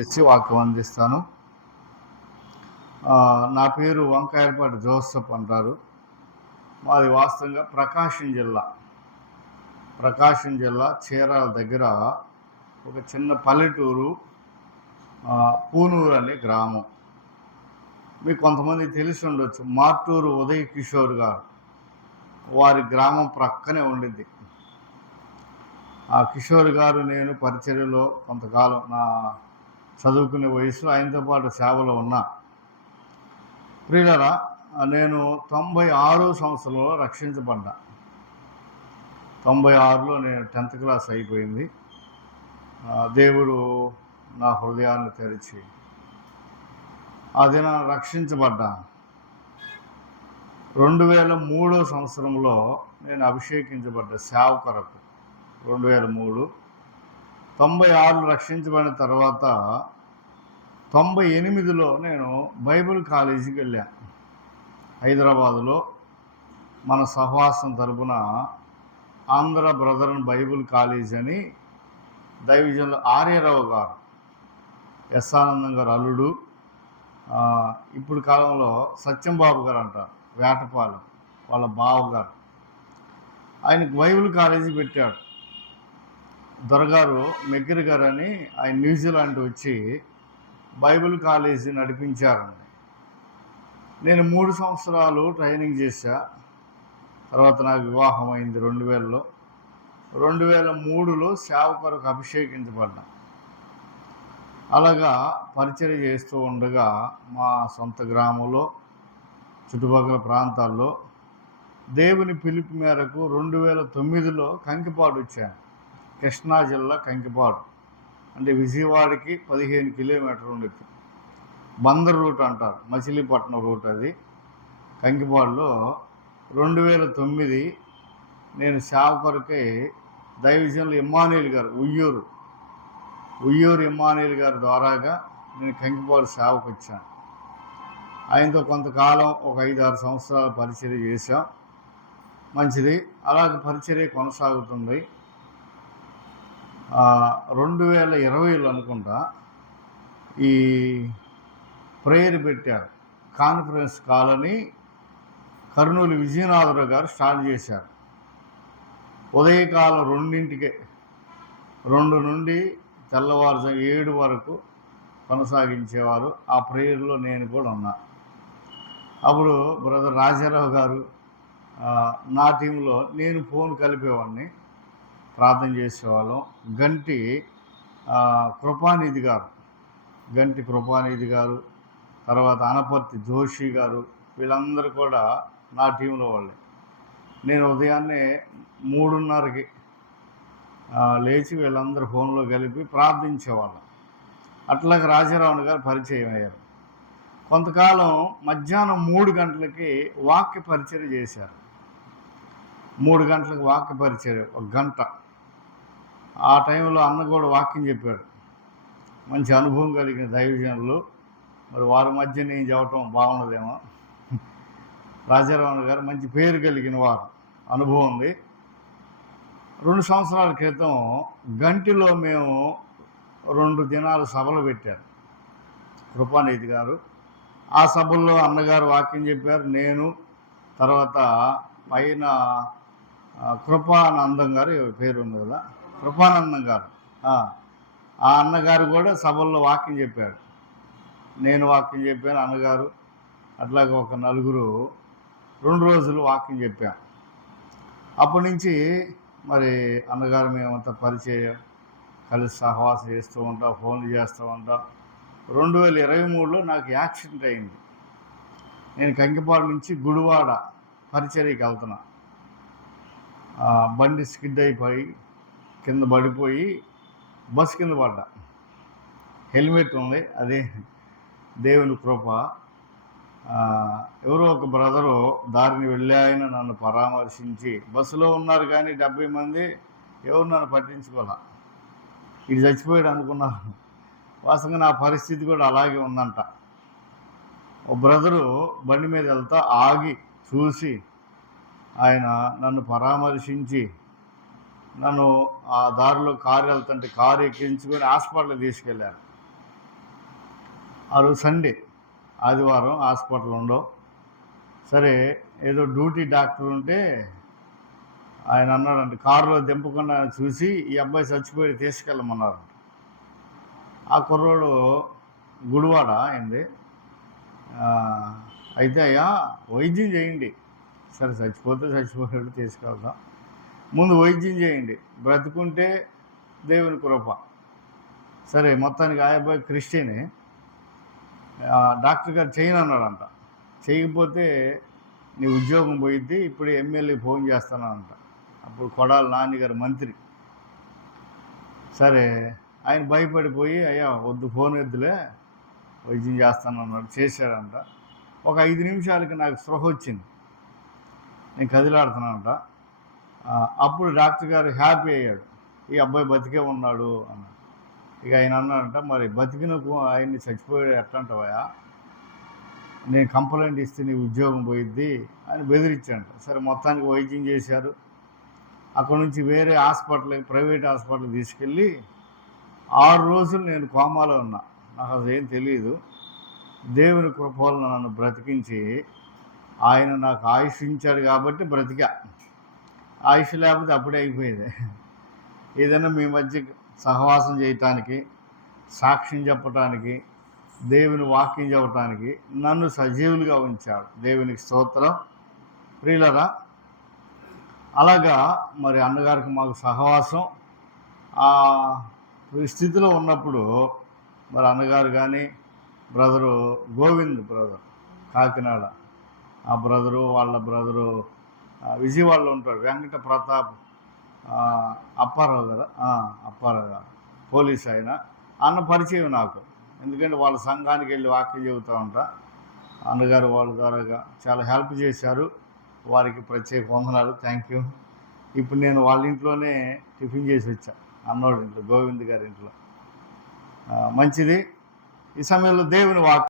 చేసి వాక్యం అందిస్తాను. నా పేరు వంకాయలపాటి జోసెఫ్ అంటారు. మాది వాస్తవంగా ప్రకాశం జిల్లా చీరాల దగ్గర ఒక చిన్న పల్లెటూరు, పూనూరు అనే గ్రామం. మీకు కొంతమంది తెలిసి ఉండొచ్చు, మార్టూరు ఉదయ్ కిషోర్ గారు, వారి గ్రామం ప్రక్కనే ఉండిద్ది. ఆ కిషోర్ గారు నేను పరిచర్యలో కొంతకాలం నా చదువుకునే వయసులో ఆయనతో పాటు సేవలో ఉన్నా. ప్రియులారా, నేను 96 సంవత్సరంలో రక్షించబడ్డా. 96లో నేను 10th క్లాస్ అయిపోయింది. దేవుడు నా హృదయాన్ని తెరిచి ఆ దిన రక్షించబడ్డాను. 2003 సంవత్సరంలో నేను అభిషేకించబడ్డా సేవ కొరకు. 2003 96 రక్షించబడిన తర్వాత 98లో నేను బైబిల్ కాలేజీకి వెళ్ళాను. హైదరాబాదులో మన సహవాసం తరపున ఆంధ్ర బ్రదరన్ బైబిల్ కాలేజ్ అని దైవజనులు ఆర్యరావు గారు, ఎస్ ఆనందం గారు అల్లుడు, ఇప్పుడు కాలంలో సత్యంబాబు గారు అంటారు, వేటపాలెం వాళ్ళ బావగారు, ఆయనకు బైబిల్ కాలేజీ పెట్టాడు. దొరగారు మెగ్గిరి గారు అని ఆయన న్యూజిలాండ్ వచ్చి బైబిల్ కాలేజీ నడిపించారండి. నేను 3 సంవత్సరాలు ట్రైనింగ్ చేశా. తర్వాత నాకు వివాహం అయింది 2000లో. 2003లో సేవ కొరకు అభిషేకించబడ్డా. అలాగా పరిచర్య చేస్తూ ఉండగా మా సొంత గ్రామంలో, చుట్టుపక్కల ప్రాంతాల్లో దేవుని పిలుపు మేరకు 2009లో కంకిపాడు వచ్చాను. కృష్ణా జిల్లా కంకిపాడు అంటే విజయవాడకి 15 కిలోమీటర్లు ఉండేది. బందర్ రూట్ అంటారు, మచిలీపట్నం రూట్ అది. కంకిపాడులో 2009 నేను సేవ కొరకై దైవజనులు ఇమ్మానుయేల్ గారు, ఉయ్యూరు ఇమ్మానుయేల్ గారి ద్వారాగా నేను కంకిపాడు సేవకు వచ్చాను. ఆయనతో కొంతకాలం ఒక 5-6 సంవత్సరాలు పరిచర్య చేశాం. మంచిది, అలాగే పరిచర్య కొనసాగుతుంది. 2020లో అనుకుంటా ఈ ప్రేయర్ పెట్టారు, కాన్ఫరెన్స్ కాలని కర్నూలు విజయనాథరావు గారు స్టార్ట్ చేశారు. ఉదయకాలం 2ంటికే, 2 నుండి తెల్లవారుజాము 7 వరకు కొనసాగించేవారు. ఆ ప్రేయర్లో నేను కూడా ఉన్నా. అప్పుడు బ్రదర్ రాజారావు గారు, నా టీంలో నేను ఫోన్ కలిపేవాడిని, ప్రార్థన చేసేవాళ్ళం. గంటి కృపానిధి గారు, తర్వాత అనపర్తి జోషి గారు, వీళ్ళందరూ కూడా నా టీంలో వాళ్ళే. నేను ఉదయాన్నే 3:30కి లేచి వీళ్ళందరూ ఫోన్లో కలిపి ప్రార్థించేవాళ్ళం. అట్లాగే రాజారావు గారు పరిచయం అయ్యారు. కొంతకాలం మధ్యాహ్నం 3 గంటలకి వాక్య పరిచర్య చేశారు. 3 గంటలకు వాక్య పరిచర్య, 1 గంట. ఆ టైంలో అన్న కూడా వాక్యం చెప్పాడు. మంచి అనుభవం కలిగిన దైవజనులు, మరి వారి మధ్య నేను చెప్పటం బాగున్నదేమో. రాజారావు గారు మంచి పేరు కలిగిన వారు, అనుభవం ఉంది. 2 సంవత్సరాల క్రితం గంటిలో మేము 2 దినాలు సభలు పెట్టారు కృపానిధి గారు. ఆ సభల్లో అన్నగారు వాక్యం చెప్పారు. నేను, తర్వాత పైన కృపానందం గారు పేరు ఉంది కదా, కృపానందం గారు, ఆ అన్నగారు కూడా సభల్లో వాక్యం చెప్పాడు. నేను వాక్యం చెప్పాను, అన్నగారు, అట్లాగే ఒక 4 2 రోజులు వాక్యం చెప్పాం. అప్పటి నుంచి మరి అన్నగారు మేమంతా పరిచయం, కలిసి సహవాసం చేస్తూ ఉంటాం, ఫోన్లు చేస్తూ ఉంటాం. 2023లో నాకు యాక్సిడెంట్ అయింది. నేను కంకిపాడు నుంచి గుడివాడ పరిచర్యకి వెళ్తున్నా. బండి స్కిడ్ అయిపోయి కింద పడిపోయి బస్సు కింద పడ్డా. హెల్మెట్ ఉంది, అదే దేవుని కృప. ఎవరో ఒక బ్రదరు దారిని వెళ్ళి ఆయన నన్ను పరామర్శించి, బస్సులో ఉన్నారు కానీ 70 మంది, ఎవరు నన్ను పట్టించుకోలే. ఇది చచ్చిపోయాడు అనుకున్నారు. వాస్తవంగా నా పరిస్థితి కూడా అలాగే ఉందంట. ఓ బ్రదరు బండి మీద వెళ్తా ఆగి చూసి ఆయన నన్ను పరామర్శించి, నన్ను ఆ దారిలో కారు వెళ్తుంటే కారు ఎక్కించుకొని హాస్పిటల్కి తీసుకెళ్ళారు. ఆ రోజు సండే, ఆదివారం హాస్పిటల్ ఉండవు. సరే, ఏదో డ్యూటీ డాక్టర్ ఉంటే ఆయన అన్నాడంట, కారులో దింపకుండా చూసి ఈ అబ్బాయి చచ్చిపోయి తీసుకెళ్ళమన్నారు. ఆ కుర్రోడు గుడివాడ అయింది. అయితే అయ్యా వైద్యం చేయండి. సరే, చచ్చిపోతే చచ్చిపోయాడు, తీసుకెళ్తాం. ముందు వైద్యం చేయండి, బ్రతుకుంటే దేవుని కృప. సరే, మొత్తానికి ఆ అబ్బాయి క్రిస్టియనే. డాక్టర్ గారు చేయనన్నాడంట. చేయకపోతే నీ ఉద్యోగం పోయిద్ది, ఇప్పుడు ఎమ్మెల్యే ఫోన్ చేస్తానంట. అప్పుడు కొడాలి నాన్నగారు మంత్రి. సరే, ఆయన భయపడిపోయి అయ్యా వద్దు, ఫోన్ వద్దులే, వైద్యం చేస్తానన్నాడు. చేశాడంట. ఒక 5 నిమిషాలకి నాకు స్పృహ వచ్చింది, నేను కదిలాడుతున్నానంట. అప్పుడు డాక్టర్ గారు హ్యాపీ అయ్యాడు, ఈ అబ్బాయి బతికే ఉన్నాడు అన్నాడు. ఇక ఆయన అన్నాడంట, మరి బతికిన ఆయన్ని చచ్చిపోయాడు ఎట్లంటావా, నేను కంప్లైంట్ ఇస్తే నీ ఉద్యోగం పోయిద్ది అని బెదిరించాడంట. సరే, మొత్తానికి వైద్యం చేశారు. అక్కడ నుంచి వేరే హాస్పిటల్కి, ప్రైవేట్ హాస్పిటల్కి తీసుకెళ్ళి 6 రోజులు నేను కోమాలో ఉన్నా. నాకు అసలు ఏం తెలియదు. దేవుని కృప వలన నన్ను బ్రతికించి ఆయన నాకు ఆయుష్ ఇచ్చాడు కాబట్టి బ్రతికా. ఆయుష్ లేకపోతే అప్పుడే అయిపోయేది. ఏదైనా మీ మధ్య సహవాసం చేయటానికి, సాక్ష్యం చెప్పటానికి, దేవుని వాక్యం చెప్పటానికి నన్ను సజీవులుగా ఉంచాడు. దేవునికి స్తోత్రం. ప్రియులరా, అలాగా మరి అన్నగారికి మాకు సహవాసం ఆ స్థితిలో ఉన్నప్పుడు మరి అన్నగారు కానీ బ్రదరు గోవింద్ బ్రదర్ కాకినాడ, ఆ బ్రదరు వాళ్ళ బ్రదరు విజయవాడలో ఉంటాడు, వెంకట ప్రతాప్ అప్పారావు కదా, అప్పారావు గారు పోలీస్ ఆయన. అన్న పరిచయం నాకు, ఎందుకంటే వాళ్ళ సంఘానికి వెళ్ళి వాక్యం చెబుతూ ఉంటా. అన్నగారు వాళ్ళ ద్వారా చాలా హెల్ప్ చేశారు, వారికి ప్రత్యేక వందనాలు, థ్యాంక్ యూ. ఇప్పుడు నేను వాళ్ళ ఇంట్లోనే టిఫిన్ చేసి వచ్చా, అన్నోడి ఇంట్లో, గోవింద్ గారి ఇంట్లో. మంచిది. ఈ సమయంలో దేవుని వాక్యం